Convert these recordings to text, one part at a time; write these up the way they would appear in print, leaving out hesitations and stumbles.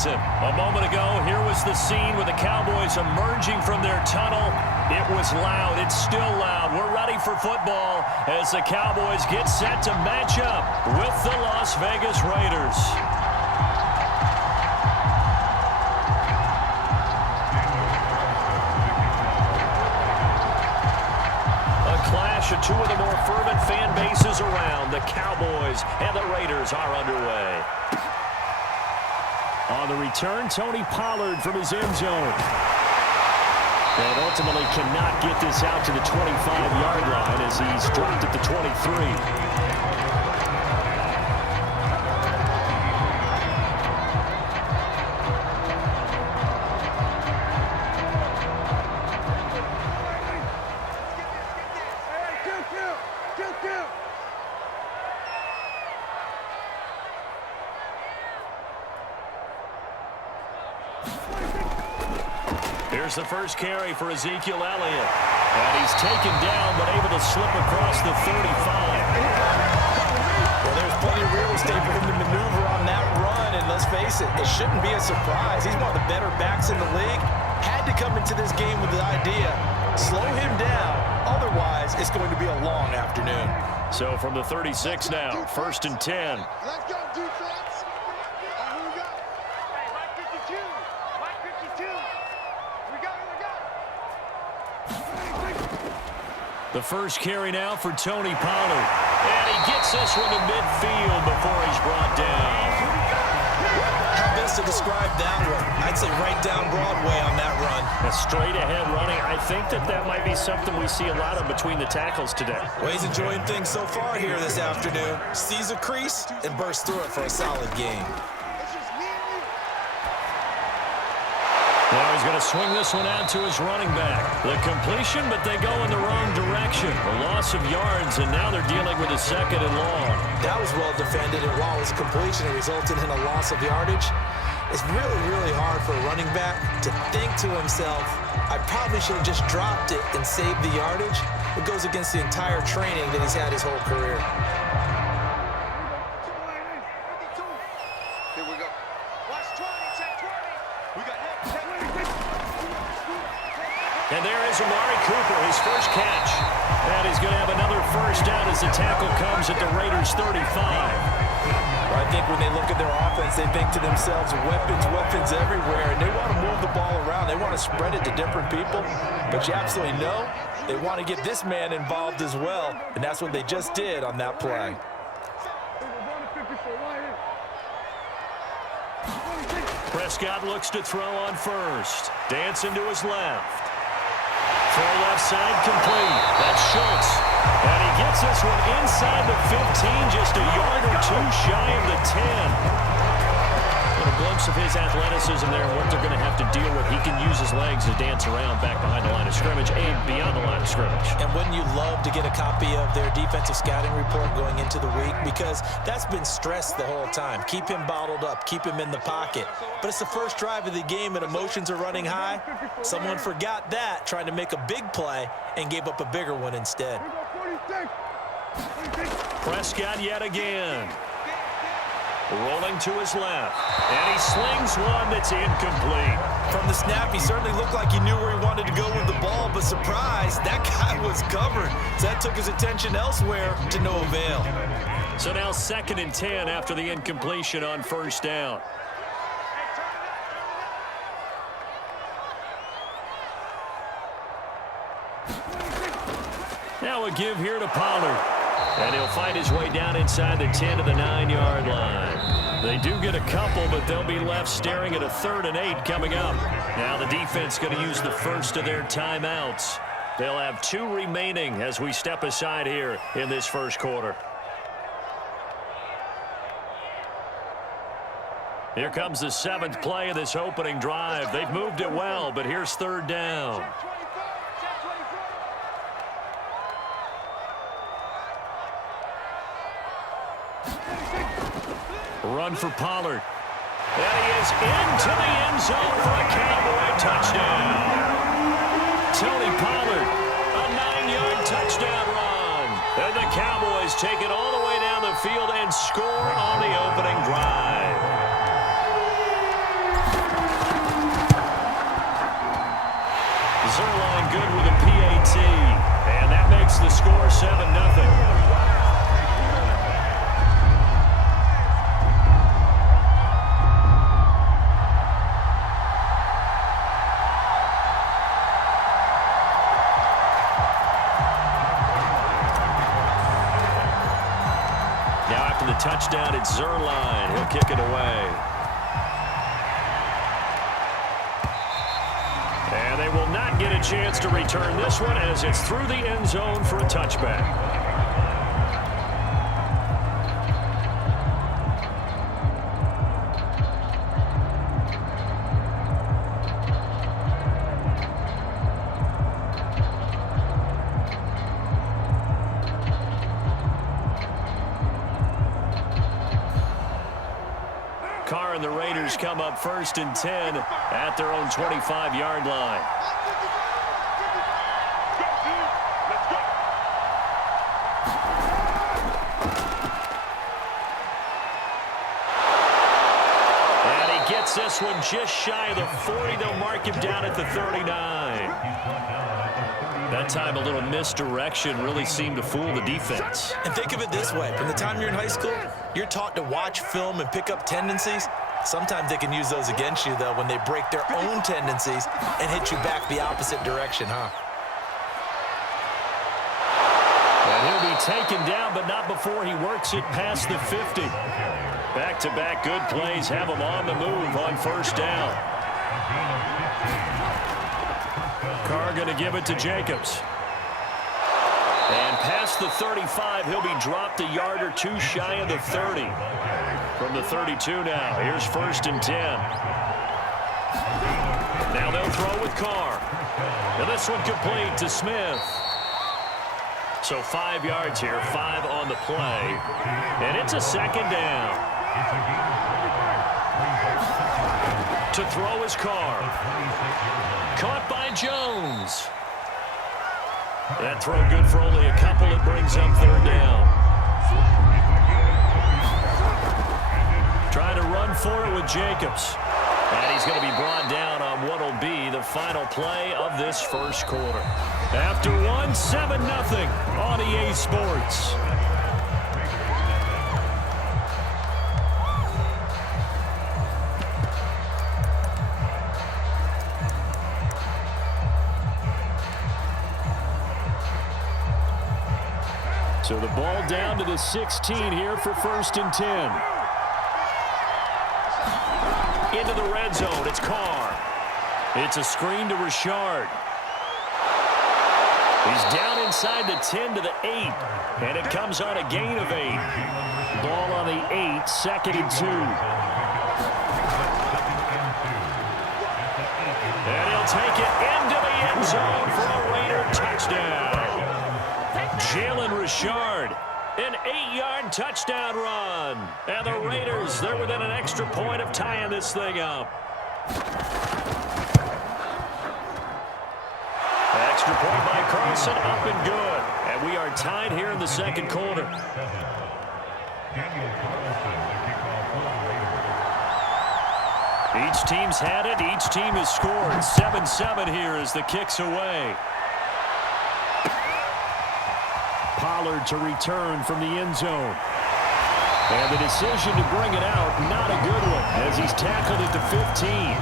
Washington. A moment ago, here was the scene with the Cowboys emerging from their tunnel. It was loud. It's still loud. We're ready for football as the Cowboys get set to match up with the Las Vegas Raiders. Clash of two of the more fervent fan bases around. The Cowboys and the Raiders are underway. On the return, Tony Pollard from his end zone. And ultimately cannot get this out to the 25-yard line as he's dropped at the 23. Here's the first carry for Ezekiel Elliott. And he's taken down, but able to slip across the 35. Well, there's plenty of real estate for him to maneuver on that run. And let's face it, it shouldn't be a surprise. He's one of the better backs in the league. Had to come into this game with the idea, slow him down. Otherwise, it's going to be a long afternoon. So from the 36 now, 1st and 10. Let's go, defense. Here we go. Hey, Mike 52. Mike 52. The first carry now for Tony Pollard. And he gets this one to midfield before he's brought down. How best to describe that one? I'd say right down Broadway on that run. A straight ahead running. I think that might be something we see a lot of between the tackles today. Well, he's enjoying things so far here this afternoon. Sees a crease and bursts through it for a solid game. Now he's going to swing this one out to his running back. The completion, but they go in the wrong direction. A loss of yards, and now they're dealing with a 2nd and long. That was well defended, and while it was a completion, it resulted in a loss of yardage. It's really, really hard for a running back to think to himself, I probably should have just dropped it and saved the yardage. It goes against the entire training that he's had his whole career. Here we go. Watch 20, check 20. We got And there is Amari Cooper, his first catch. And he's going to have another first down as the tackle comes at the Raiders' 35. I think when they look at their offense, they think to themselves, weapons everywhere, and they want to move the ball around. They want to spread it to different people, but you absolutely know they want to get this man involved as well, and that's what they just did on that play. Prescott looks to throw on first. Dancing to his left. Throw left side complete. That's Schultz. And he gets this one inside the 15, just a yard or two shy of the 10. A glimpse of his athleticism there and what they're going to have to deal with. He can use his legs to dance around back behind the line of scrimmage and beyond the line of scrimmage. And wouldn't you love to get a copy of their defensive scouting report going into the week? Because that's been stressed the whole time. Keep him bottled up. Keep him in the pocket. But it's the first drive of the game and emotions are running high. Someone forgot that, trying to make a big play, and gave up a bigger one instead. Prescott yet again. Rolling to his left. And he slings one that's incomplete. From the snap, he certainly looked like he knew where he wanted to go with the ball, but surprise, that guy was covered. So that took his attention elsewhere to no avail. So now 2nd and 10 after the incompletion on first down. Now a give here to Pollard. And he'll find his way down inside the 10 to the 9-yard line. They do get a couple, but they'll be left staring at a 3rd and 8 coming up. Now the defense going to use the first of their timeouts. They'll have 2 remaining as we step aside here in this first quarter. Here comes the 7th play of this opening drive. They've moved it well, but here's 3rd down. Run for Pollard. And he is into the end zone for a Cowboy touchdown. Tony Pollard, a 9-yard touchdown run. And the Cowboys take it all the way down the field and score on the opening drive. the score 7-0. The touchdown at Zerline. He'll kick it away. And they will not get a chance to return this one as it's through the end zone for a touchback. Carr and the Raiders come up 1st and 10 at their own 25-yard line. And he gets this one just shy of the 40. They'll mark him down at the 39. That time a little misdirection really seemed to fool the defense. And think of it this way. From the time you're in high school, you're taught to watch film and pick up tendencies. Sometimes they can use those against you, though, when they break their own tendencies and hit you back the opposite direction, huh? And he'll be taken down, but not before he works it past the 50. Back-to-back good plays have him on the move on 1st down. Carr going to give it to Jacobs. And past the 35, he'll be dropped a yard or two shy of the 30. From the 32 now, here's 1st and 10. Now they'll throw with Carr. And this one complete to Smith. So 5 yards here, 5 on the play. And it's a 2nd down. To throw is Carr. Caught by Jones. That throw good for only a couple. It brings up 3rd down. Trying to run for it with Jacobs. And he's going to be brought down on what will be the final play of this 1st quarter. After one, 7-0 on EA Sports. So the ball down to the 16 here for 1st and 10. Into the red zone, it's Carr. It's a screen to Richard. He's down inside the 10 to the 8, and it comes on a gain of 8. Ball on the 8, 2nd and 2. And he'll take it into the end zone for a Raider touchdown. Jalen Richard, an 8-yard touchdown run. And the Raiders, they're within an extra point of tying this thing up. Extra point by Carlson, up and good. And we are tied here in the 2nd quarter. Each team's had it. Each team has scored. 7-7 here as the kick's away. Pollard to return from the end zone. And the decision to bring it out, not a good one, as he's tackled at the 15.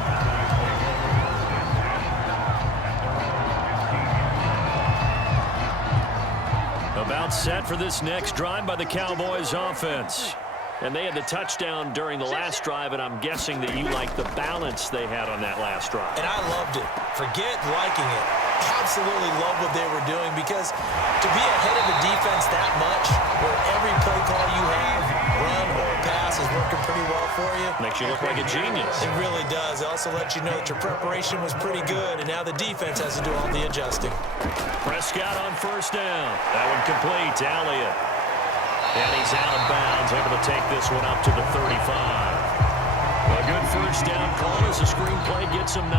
About set for this next drive by the Cowboys offense. And they had the touchdown during the last drive, and I'm guessing that you like the balance they had on that last drive. And I loved it. Forget liking it. Absolutely love what they were doing, because to be ahead of the defense that much, where every play call you have, run or pass, is working pretty well for you. Makes you look like a genius. It really does. It also lets you know that your preparation was pretty good, and now the defense has to do all the adjusting. Prescott on 1st down. That one complete to Elliott. And he's out of bounds, able to take this one up to the 35. A good 1st down call as the screenplay gets him 9.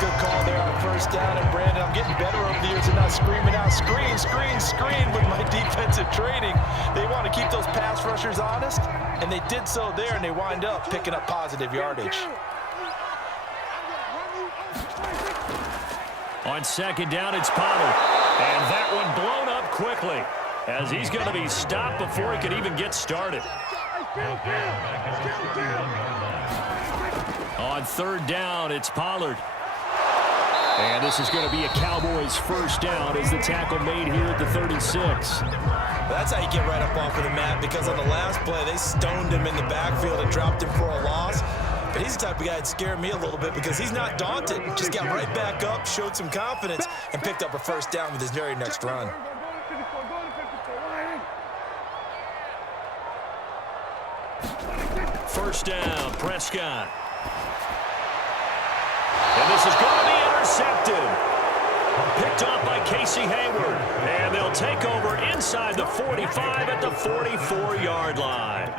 Good call there on 1st down. And, Brandon, I'm getting better over the years and not screaming out, screen, screen, screen with my defensive training. They want to keep those pass rushers honest, and they did so there, and they wind up picking up positive yardage. On 2nd down, it's Pollard. And that one blown up quickly, as he's going to be stopped before he could even get started. On third down, it's Pollard. And this is going to be a Cowboys first down as the tackle made here at the 36. That's how you get right up off of the mat, because on the last play, they stoned him in the backfield and dropped him for a loss. But he's the type of guy that scared me a little bit because he's not daunted. Just got right back up, showed some confidence, and picked up a first down with his very next run. First down, Prescott. And this is going to be intercepted. Picked off by Casey Hayward. And they'll take over inside the 45 at the 44-yard line.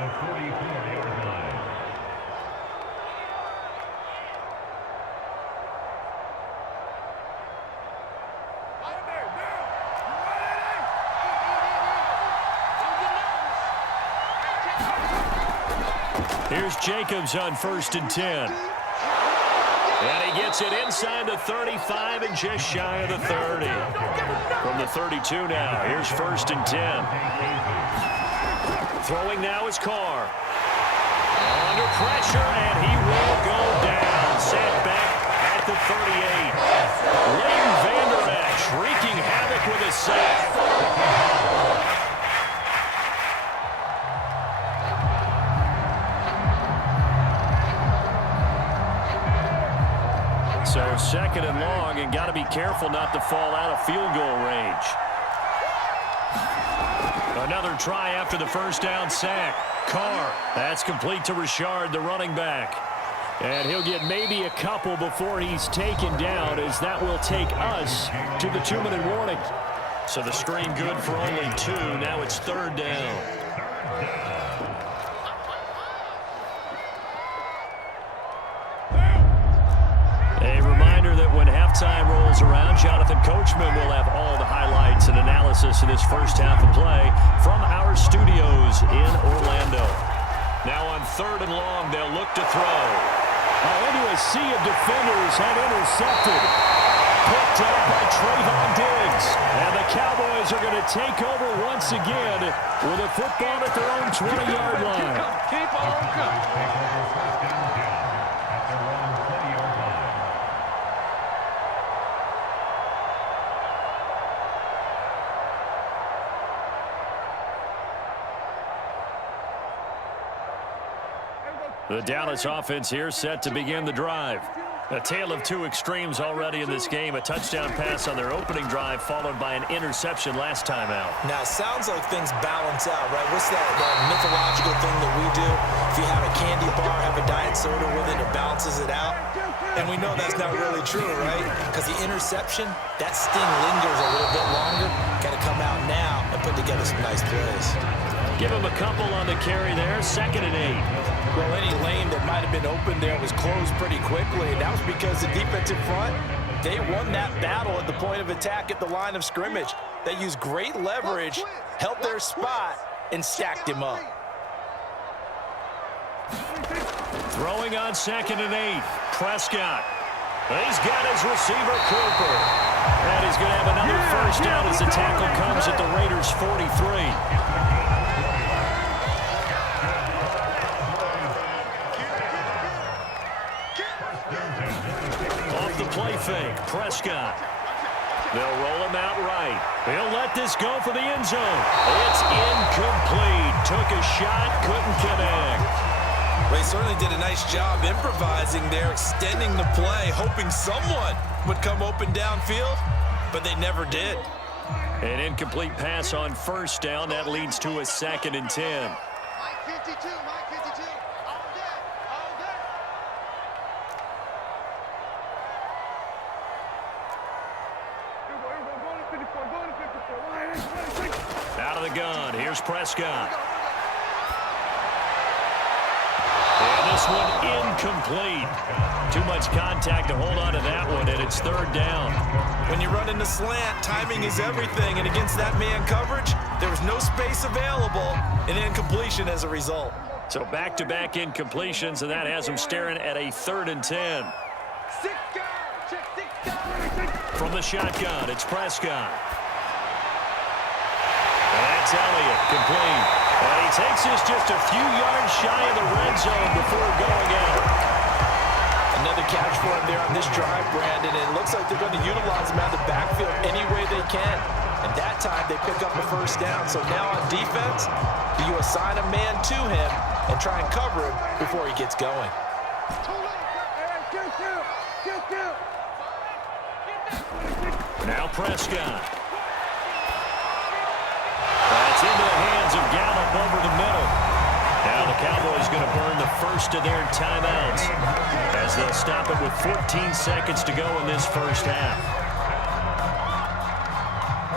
Here's Jacobs on 1st and 10. And he gets it inside the 35 and just shy of the 30. From the 32 now, here's 1st and 10. Throwing now is Carr. Under pressure, and he will go down. Set back at the 38. Leighton Vander Esch wreaking havoc with a sack. So 2nd and long, and got to be careful not to fall out of field goal range. Another try after the first down sack. Carr, that's complete to Richard, the running back. And he'll get maybe a couple before he's taken down, as that will take us to the 2-minute warning. So the screen good for only 2. Now it's 3rd down. A reminder that when halftime rolls around, Jonathan Coachman will have all the highlights and analysis of this first half of play from our studios in Orlando. Now on 3rd and long, they'll look to throw. Into a sea of defenders and intercepted. Picked up by Trayvon Diggs. And the Cowboys are going to take over once again with a football at their own 20-yard line. Keep on coming. The Dallas offense here set to begin the drive. A tale of two extremes already in this game. A touchdown pass on their opening drive, followed by an interception last time out. Now, it sounds like things balance out, right? What's that mythological thing that we do? If you have a candy bar, have a diet soda with it, it balances it out. And we know that's not really true, right? Because the interception, that sting lingers a little bit longer. Got to come out now and put together some nice plays. Give him a couple on the carry there. 2nd and 8. Well, any lane that might have been open there was closed pretty quickly. And that was because the defensive front, they won that battle at the point of attack at the line of scrimmage. They used great leverage, held their spot, and stacked him up. Throwing on 2nd and 8. Prescott. He's got his receiver, Cooper. And he's going to have another first down as the tackle comes at the Raiders' 43. Off the play fake, Prescott. They'll roll him out right. He'll let this go for the end zone. It's incomplete. Took a shot, couldn't connect. They certainly did a nice job improvising there, extending the play, hoping someone would come open downfield, but they never did. An incomplete pass on first down. That leads to a 2nd and 10. Mike 52, Mike 52. All day, all day. Out of the gun. Here's Prescott. And this one incomplete. Too much contact to hold on to that one, and it's 3rd down. When you run in the slant, timing is everything, and against that man coverage, there was no space available, and incompletion as a result. So back-to-back incompletions, and that has him staring at a 3rd and 10. 6 guys, check 6 guys. From the shotgun, it's Prescott. It's Elliott, complete. And he takes this just a few yards shy of the red zone before going out. Another catch for him there on this drive, Brandon. And it looks like they're going to utilize him out of the backfield any way they can. And that time they pick up a first down. So now on defense, you assign a man to him and try and cover him before he gets going. Now Prescott. That's into the hands of Gallup over the middle. Now the Cowboys going to burn the first of their timeouts as they'll stop it with 14 seconds to go in this first half.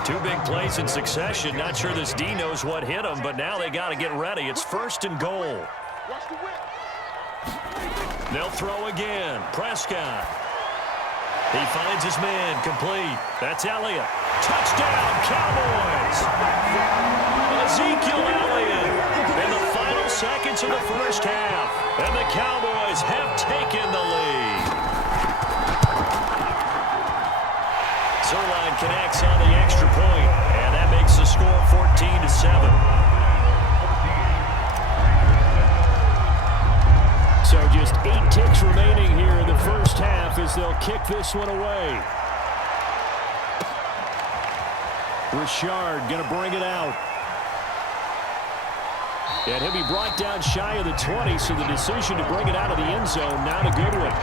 Two big plays in succession. Not sure this D knows what hit him, but now they got to get ready. It's first and goal. They'll throw again. Prescott. He finds his man, complete. That's Elliott. Touchdown, Cowboys! Ezekiel Elliott in the final seconds of the first half. And the Cowboys have taken the lead. Zerline connects on the extra point, and that makes the score 14-7. So just 8 ticks remaining here in the first half as they'll kick this one away. Richard going to bring it out. And he'll be brought down shy of the 20, so the decision to bring it out of the end zone, not a good one.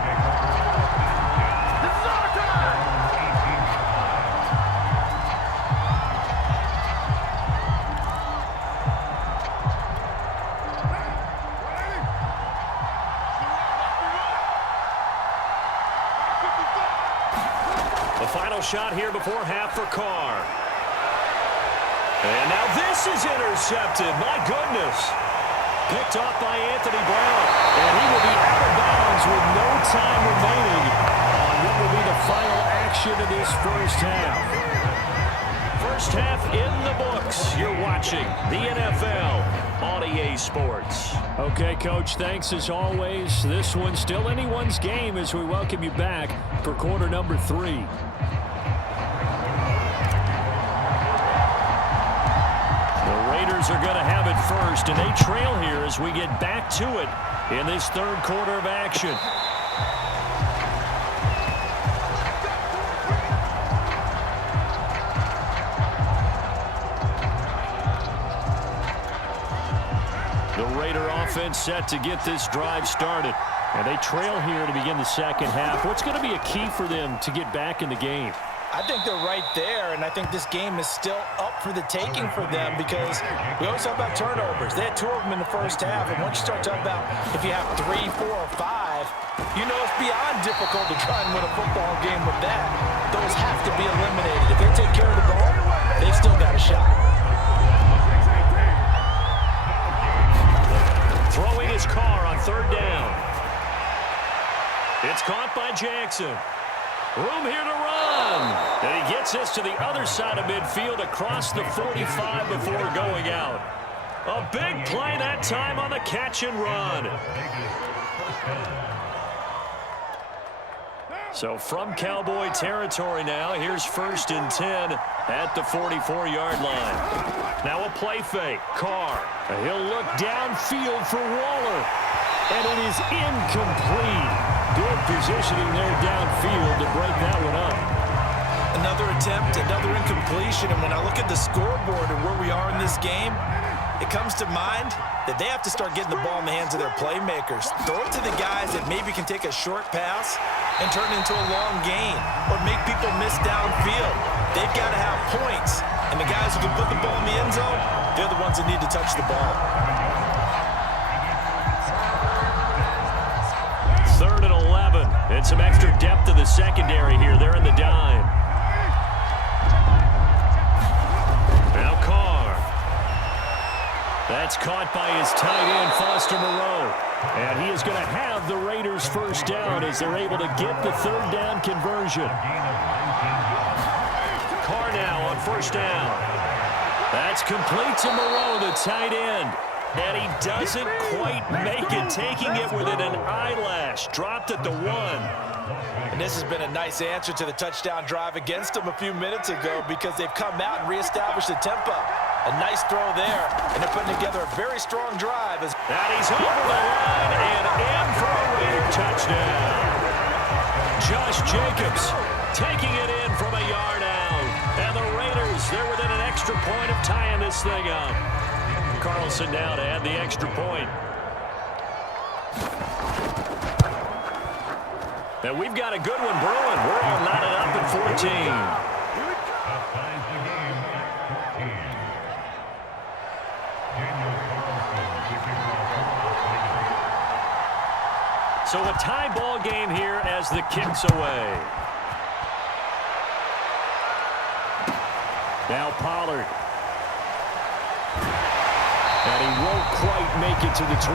Shot here before half for Carr. And now this is intercepted. My goodness. Picked off by Anthony Brown. And he will be out of bounds with no time remaining on what will be the final action of this first half. First half in the books. You're watching the NFL on EA Sports. Okay, Coach, thanks as always. This one's still anyone's game as we welcome you back for quarter number 3. Are going to have it first, and they trail here as we get back to it in this third quarter of action. The Raider offense set to get this drive started, and they trail here to begin the second half. What's going to be a key for them to get back in the game? I think they're right there, and I think this game is still up for the taking for them because we always talk about turnovers. They had 2 of them in the first half, and once you start talking about if you have 3, 4, or 5, you know it's beyond difficult to try and win a football game with that. Those have to be eliminated. If they take care of the ball, they've still got a shot. Throwing his Carr on third down. It's caught by Jackson. Room here to run. And he gets us to the other side of midfield across the 45 before going out. A big play that time on the catch and run. So from Cowboy territory now, here's first and 10 at the 44-yard line. Now a play fake. Carr. He'll look downfield for Waller. And it is incomplete. Good positioning there downfield to break that one up. Another attempt, another incompletion. And when I look at the scoreboard and where we are in this game, it comes to mind that they have to start getting the ball in the hands of their playmakers. Throw it to the guys that maybe can take a short pass and turn it into a long gain or make people miss downfield. They've got to have points. And the guys who can put the ball in the end zone, they're the ones that need to touch the ball. Third and 11. And some extra depth to the secondary here. They're in the dime. Now Carr. That's caught by his tight end, Foster Moreau. And he is going to have the Raiders first down as they're able to get the third down conversion. Carr now on first down. That's complete to Moreau, the tight end. And he doesn't quite make it, taking it within an eyelash. Dropped at the 1. And this has been a nice answer to the touchdown drive against them a few minutes ago because they've come out and reestablished the tempo. A nice throw there, and they're putting together a very strong drive. And he's over the line and in for a Raider touchdown. Josh Jacobs taking it in from a yard out. And the Raiders, they're within an extra point of tying this thing up. Carlson now to add the extra point. And we've got a good one brewing. We're all knotted up at 14. So a tie ball game here as the kick's away. Now Pollard. And he won't quite make it to the 25.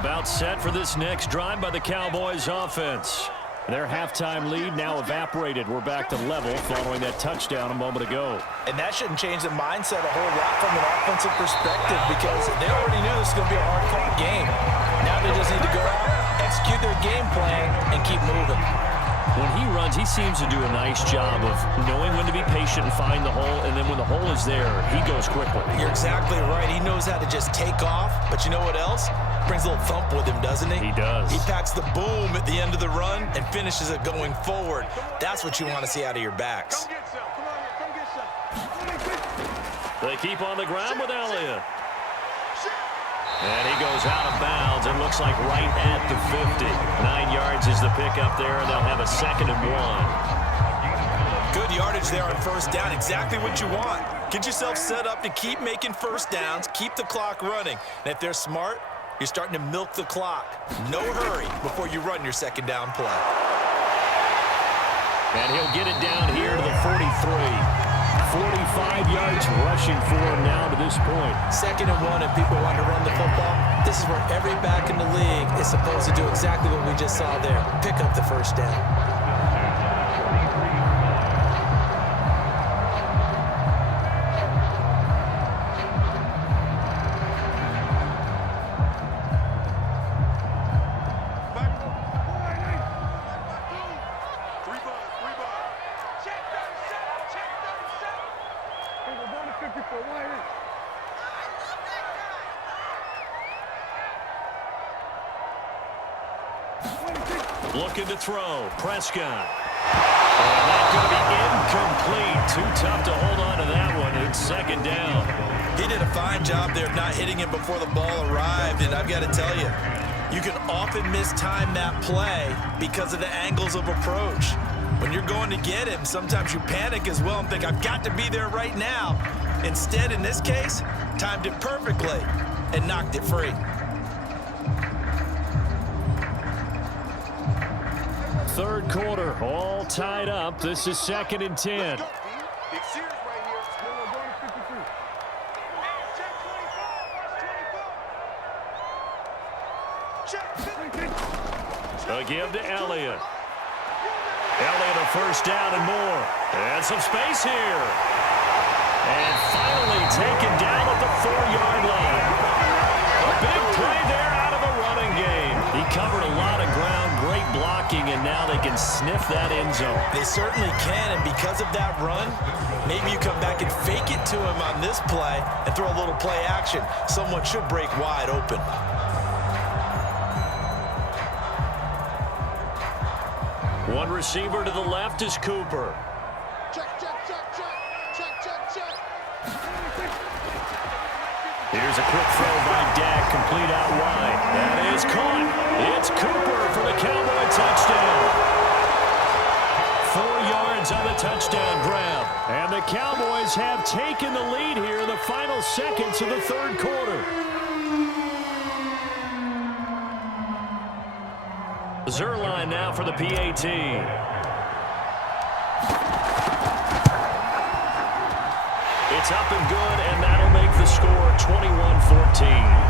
About set for this next drive by the Cowboys offense. Their halftime lead now evaporated. We're back to level following that touchdown a moment ago. And that shouldn't change the mindset a whole lot from an offensive perspective because they already knew this was going to be a hard-fought game. Now they just need to go out, execute their game plan, and keep moving. When he runs, he seems to do a nice job of knowing when to be patient and find the hole, and then when the hole is there, he goes quickly. You're exactly right. He knows how to just take off, but you know what else? Brings a little thump with him, doesn't he? He does. He packs the boom at the end of the run and finishes it going forward. That's what you want to see out of your backs. Come get some. Come on here. Come get some. They keep on the ground with Elliott. And he goes out of bounds. It looks like right at the 50. 9 yards is the pickup there, and they'll have a 2nd and 1. Good yardage there on first down. Exactly what you want. Get yourself set up to keep making first downs, keep the clock running. And if they're smart, you're starting to milk the clock. No hurry before you run your 2nd down play. And he'll get it down here to the 43. 45 yards rushing for him now to this point. 2nd and 1, and people want to run the football. This is where every back in the league is supposed to do exactly what we just saw there. Pick up the first down. Looking to throw. Prescott. And that's going to be incomplete. Too tough to hold on to that one. It's 2nd down. He did a fine job there of not hitting him before the ball arrived, and I've got to tell you, you can often mistime that play because of the angles of approach. When you're going to get him, sometimes you panic as well and think, I've got to be there right now. Instead, in this case, timed it perfectly and knocked it free. 3rd quarter, all tied up. This is 2nd and 10. A give to Elliott. Elliott a first down and more. And some space here. And finally taken down at the 4-yard line. A big play there out of the running game. He covered a lot of ground, great blocking, and now they can sniff that end zone. They certainly can, and because of that run, maybe you come back and fake it to him on this play and throw a little play action. Someone should break wide open. One receiver to the left is Cooper. Check, check, check, check. Check, check, check. Here's a quick throw by Dak, complete out wide. That is caught. It's Cooper for the Cowboy touchdown. 4 yards on the touchdown grab. And the Cowboys have taken the lead here in the final seconds of the 3rd quarter. Zerline now for the PAT. It's up and good, and that'll make the score 21-14.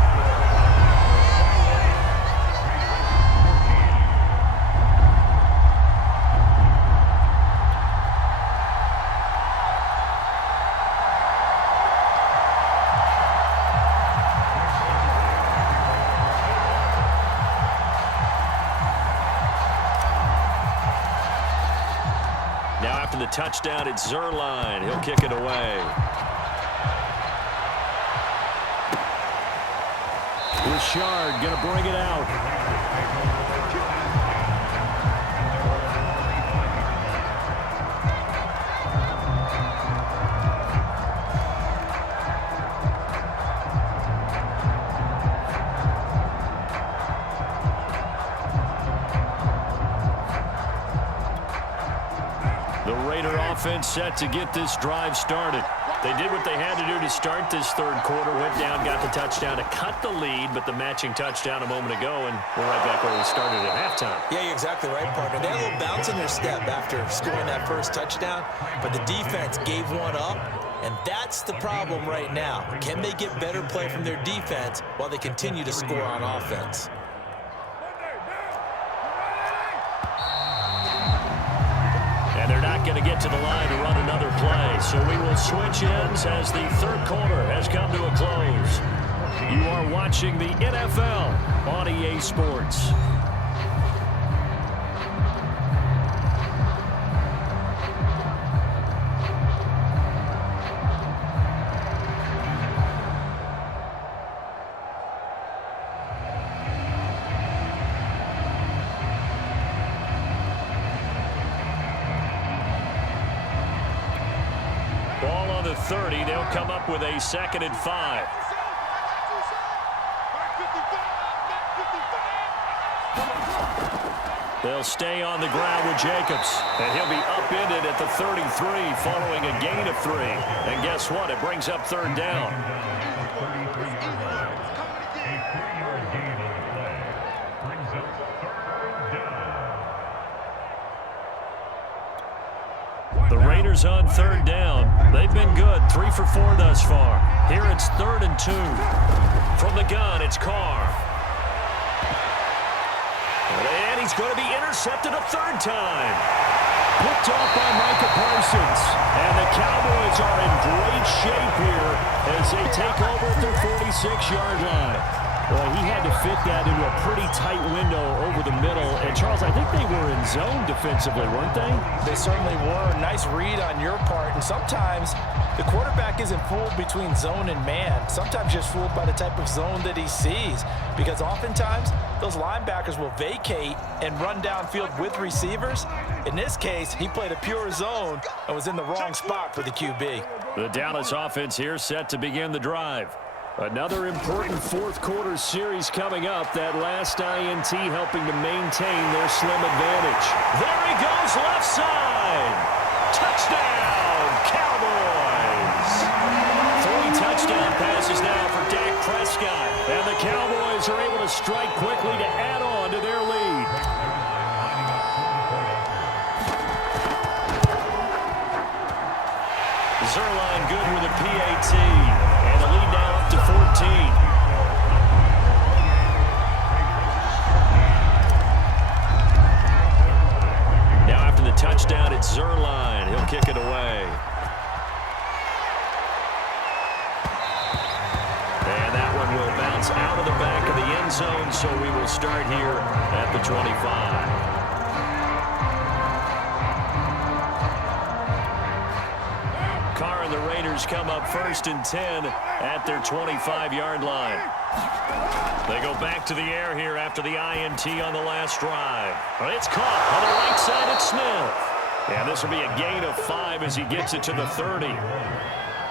touchdown, it's Zerline. He'll kick it away. Richard going to bring it out. The Raider offense set to get this drive started. They did what they had to do to start this third quarter, went down, got the touchdown to cut the lead, but the matching touchdown a moment ago, and we're right back where we started at halftime. Yeah, you're exactly right, partner. They had a little bounce in their step after scoring that first touchdown, but the defense gave one up, and that's the problem right now. Can they get better play from their defense while they continue to score on offense? And they're not going to get to the line to run another play. So we will switch ends as the third quarter has come to a close. You are watching the NFL on EA Sports. Ball on the 30. They'll come up with a 2nd and 5. They'll stay on the ground with Jacobs. And he'll be upended at the 33 following a gain of 3. And guess what? It brings up 3rd down. The Raiders on 3rd down. They've been good. 3 for 4 thus far. Here it's 3rd and 2. From the gun, it's Carr. And he's going to be intercepted a 3rd time. Picked off by Micah Parsons. And the Cowboys are in great shape here as they take over at their 46-yard line. Well, he had to fit that into a pretty tight window over the middle. And, Charles, I think they were in zone defensively, weren't they? They certainly were. Nice read on your part. And sometimes the quarterback isn't fooled between zone and man. Sometimes just fooled by the type of zone that he sees. Because oftentimes those linebackers will vacate and run downfield with receivers. In this case, he played a pure zone and was in the wrong spot for the QB. The Dallas offense here set to begin the drive. Another important fourth quarter series coming up. That last INT helping to maintain their slim advantage. There he goes, left side. Touchdown, Cowboys. 3 touchdown passes now for Dak Prescott. And the Cowboys are able to strike quickly to add on to their lead. Zerline good with a PAT. And the lead now up to 14. Now after the touchdown, it's Zerline. He'll kick it away. And that one will bounce out of the back of the end zone, so we will start here at the 25. Carr and the Raiders come up 1st and 10 at their 25-yard line. They go back to the air here after the INT on the last drive. But it's caught on the right side at Smith. And this will be a gain of 5 as he gets it to the 30.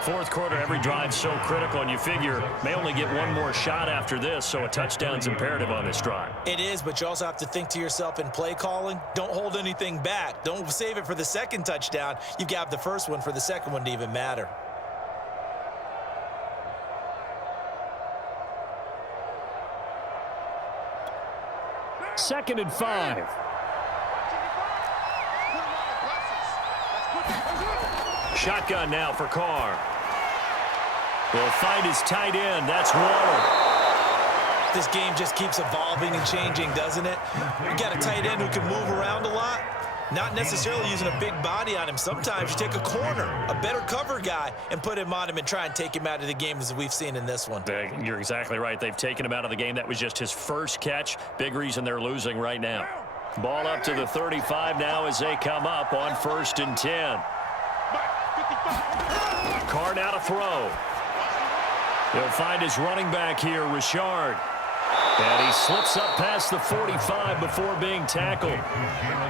Fourth quarter, every drive so critical, and you figure may only get one more shot after this, so a touchdown's imperative on this drive. It is, but you also have to think to yourself in play calling, don't hold anything back. Don't save it for the 2nd touchdown. You've got the first one for the 2nd one to even matter. Second and 5. Shotgun now for Carr. Will find his tight end. That's Waller. This game just keeps evolving and changing, doesn't it? You got a tight end who can move around a lot. Not necessarily using a big body on him. Sometimes you take a corner, a better cover guy, and put him on him and try and take him out of the game as we've seen in this one. You're exactly right. They've taken him out of the game. That was just his first catch. Big reason they're losing right now. Ball up to the 35 now as they come up on 1st and 10. Carr now to throw. He'll find his running back here, Richard. And he slips up past the 45 before being tackled.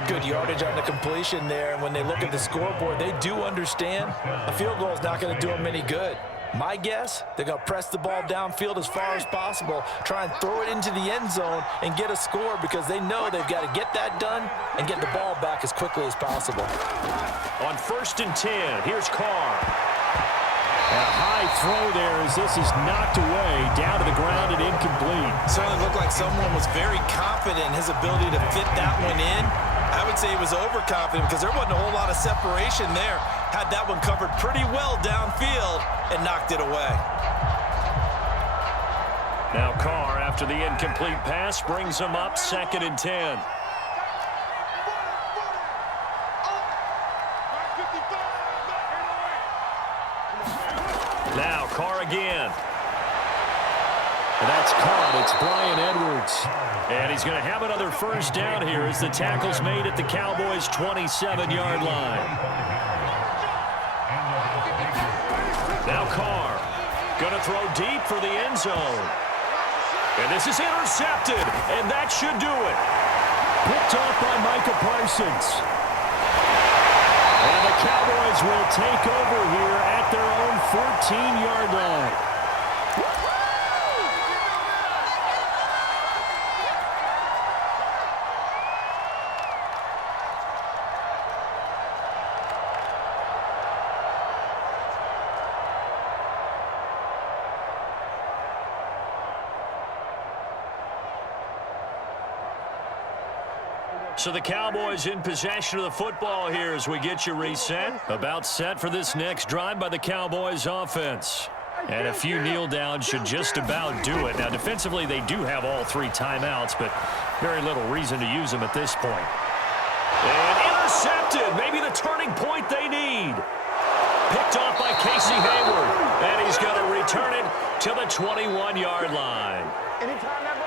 Good yardage on the completion there. And when they look at the scoreboard, they do understand a field goal is not going to do them any good. My guess, they're going to press the ball downfield as far as possible, try and throw it into the end zone and get a score because they know they've got to get that done and get the ball back as quickly as possible. On 1st and 10, here's Carr. A high throw there as this is knocked away, down to the ground and incomplete. Certainly looked like someone was very confident in his ability to fit that one in. I would say he was overconfident because there wasn't a whole lot of separation there. Had that one covered pretty well downfield and knocked it away. Now Carr, after the incomplete pass, brings him up 2nd and 10. Now Carr again. And that's caught. It's Bryan Edwards. And he's going to have another 1st down here as the tackle's made at the Cowboys' 27-yard line. Now Carr going to throw deep for the end zone. And this is intercepted, and that should do it. Picked off by Micah Parsons. And the Cowboys will take over here at their own 14-yard line. So the Cowboys in possession of the football here as we get you reset. About set for this next drive by the Cowboys offense. And a few kneel downs should just about do it. Now defensively they do have all 3 timeouts, but very little reason to use them at this point. And intercepted, maybe the turning point they need. Picked off by Casey Hayward. And he's going to return it to the 21-yard line.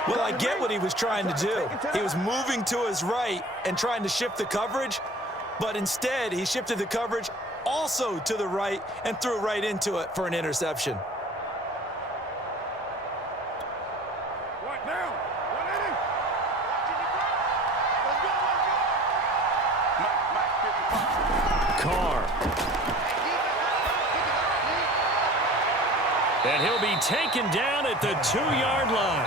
Well, I get what he was trying to do. He was moving to his right and trying to shift the coverage, but instead he shifted the coverage also to the right and threw right into it for an interception. What now? What inning? Let's go. Carr. And he'll be taken down at the 2-yard line.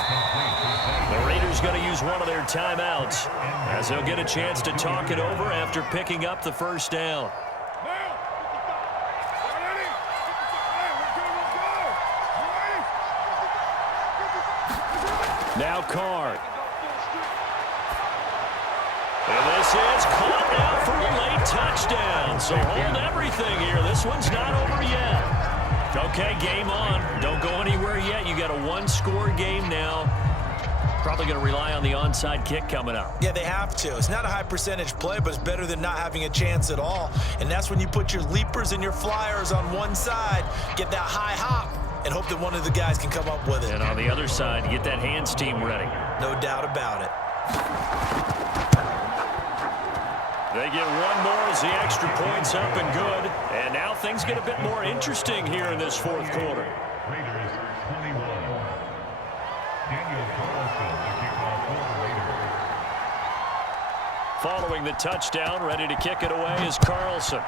The Raiders going to use one of their timeouts as they'll get a chance to talk it over after picking up the 1st down. Now Carr. And this is caught now for a late touchdown. So hold everything here. This one's not over yet. Okay, game on. Don't go anywhere yet. You got a 1-score game now. Probably going to rely on the onside kick coming up. Yeah, they have to. It's not a high percentage play, but it's better than not having a chance at all. And that's when you put your leapers and your flyers on one side, get that high hop, and hope that one of the guys can come up with it. And on the other side, get that hands team ready. No doubt about it. They get one more as the extra point's up and good. And now things get a bit more interesting here in this 4th quarter. Raiders 21. Daniel Carlson, the kickoff for the Raiders. Following the touchdown, ready to kick it away is Carlson.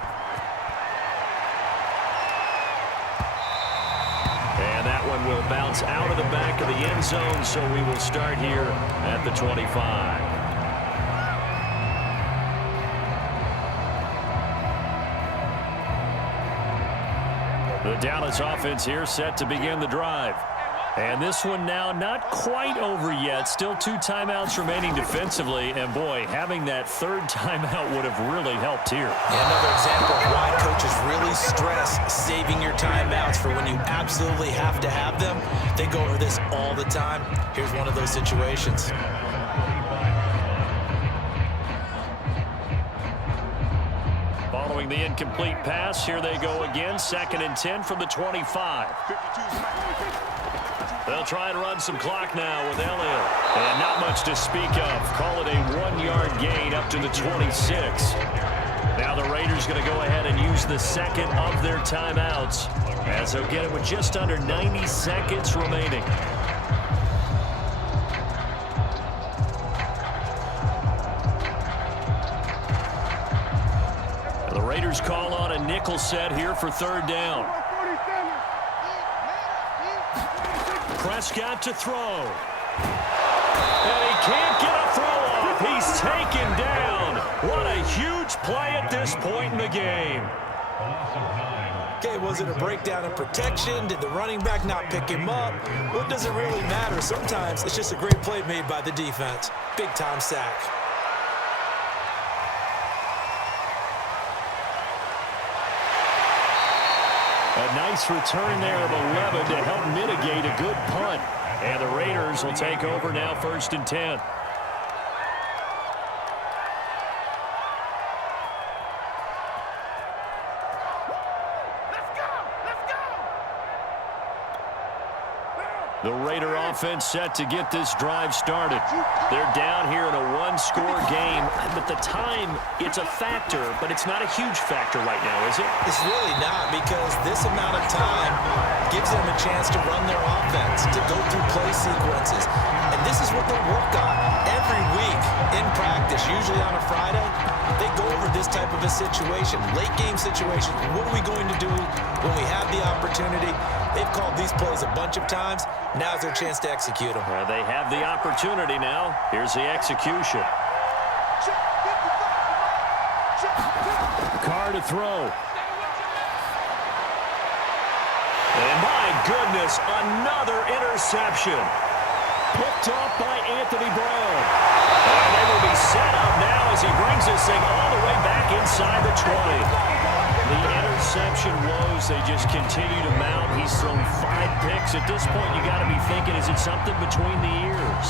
And that one will bounce out of the back of the end zone, so we will start here at the 25. The Dallas offense here set to begin the drive. And this one now not quite over yet. Still 2 timeouts remaining defensively. And, boy, having that 3rd timeout would have really helped here. Yeah, another example of why coaches really stress saving your timeouts for when you absolutely have to have them. They go over this all the time. Here's one of those situations. Following Throwing the incomplete pass. Here they go again. 2nd and 10 from the 25. They'll try and run some clock now with Elliott. And not much to speak of. Call it a 1-yard gain up to the 26. Now the Raiders going to go ahead and use the second of their timeouts, as they'll get it with just under 90 seconds remaining. The Raiders call on a nickel set here for 3rd down. Prescott to throw. And he can't get a throw off. He's taken down. What a huge play at this point in the game. Okay, was it a breakdown in protection? Did the running back not pick him up? What does it really matter? Sometimes it's just a great play made by the defense. Big-time sack. A nice return there of 11 to help mitigate a good punt. And the Raiders will take over now 1st and 10. The Raider offense set to get this drive started. They're down here in a 1-score game, but the time, it's a factor, but it's not a huge factor right now, is it? It's really not, because this amount of time gives them a chance to run their offense, to go through play sequences. And this is what they work on every week in practice, usually on a Friday. They go over this type of a situation, late game situation. What are we going to do when we have the opportunity? They've called these plays a bunch of times. Now's their chance to execute them. Well, they have the opportunity now. Here's the execution. Carr to throw. And my goodness, another interception. Picked off by Anthony Brown. And they will be set up now as he brings this thing all the way back inside the 20. The interception woes, they just continue to mount. He's thrown 5 picks. At this point, you got to be thinking, is it something between the ears?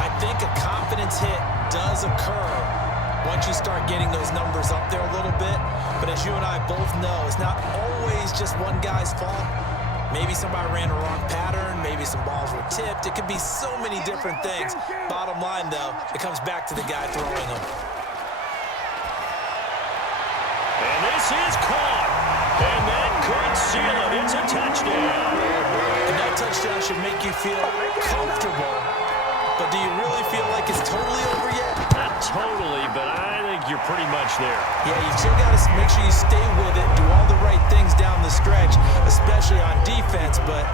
I think a confidence hit does occur once you start getting those numbers up there a little bit. But as you and I both know, it's not always just one guy's fault. Maybe somebody ran a wrong pattern. Maybe some balls were tipped. It could be so many different things. Bottom line, though, it comes back to the guy throwing them. And this is caught. And that could seal it. It's a touchdown. And that touchdown should make you feel comfortable. But do you really feel like it's totally over yet? Not totally, but I think you're pretty much there. Yeah, you've still got to make sure you stay with it, do all the right things down the stretch, especially on defense. But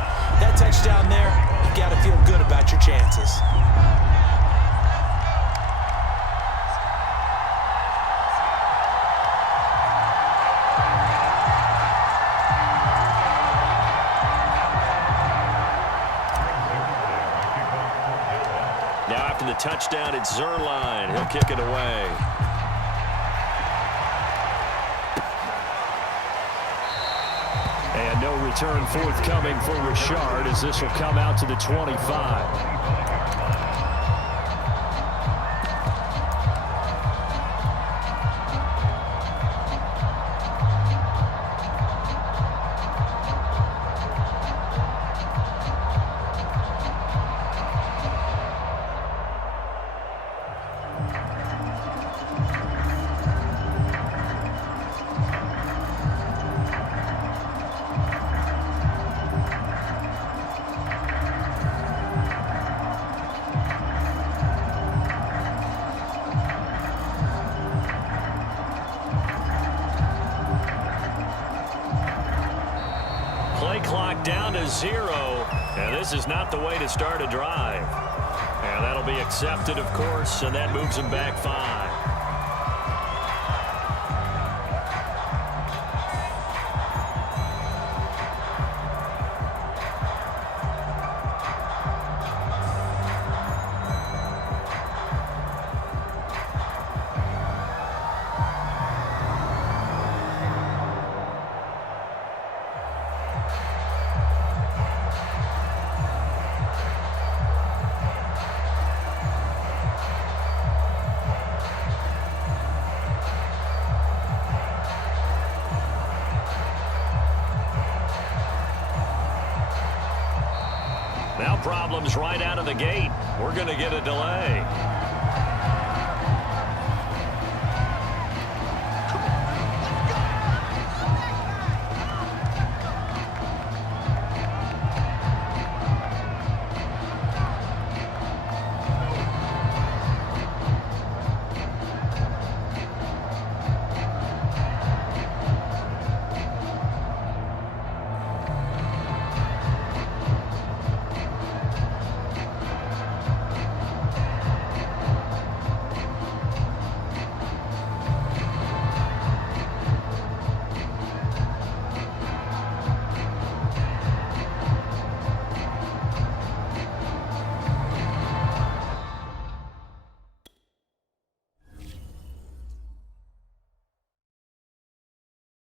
that touchdown there, you got to feel good about your chances. Now after the touchdown, it's Zerline. He'll kick it away. And no return forthcoming for Richard, as this will come out to the 25. Play clock down to 0, and this is not the way to start a drive. And that'll be accepted, of course, and that moves them back 5. Now problems right out of the gate. We're going to get a delay.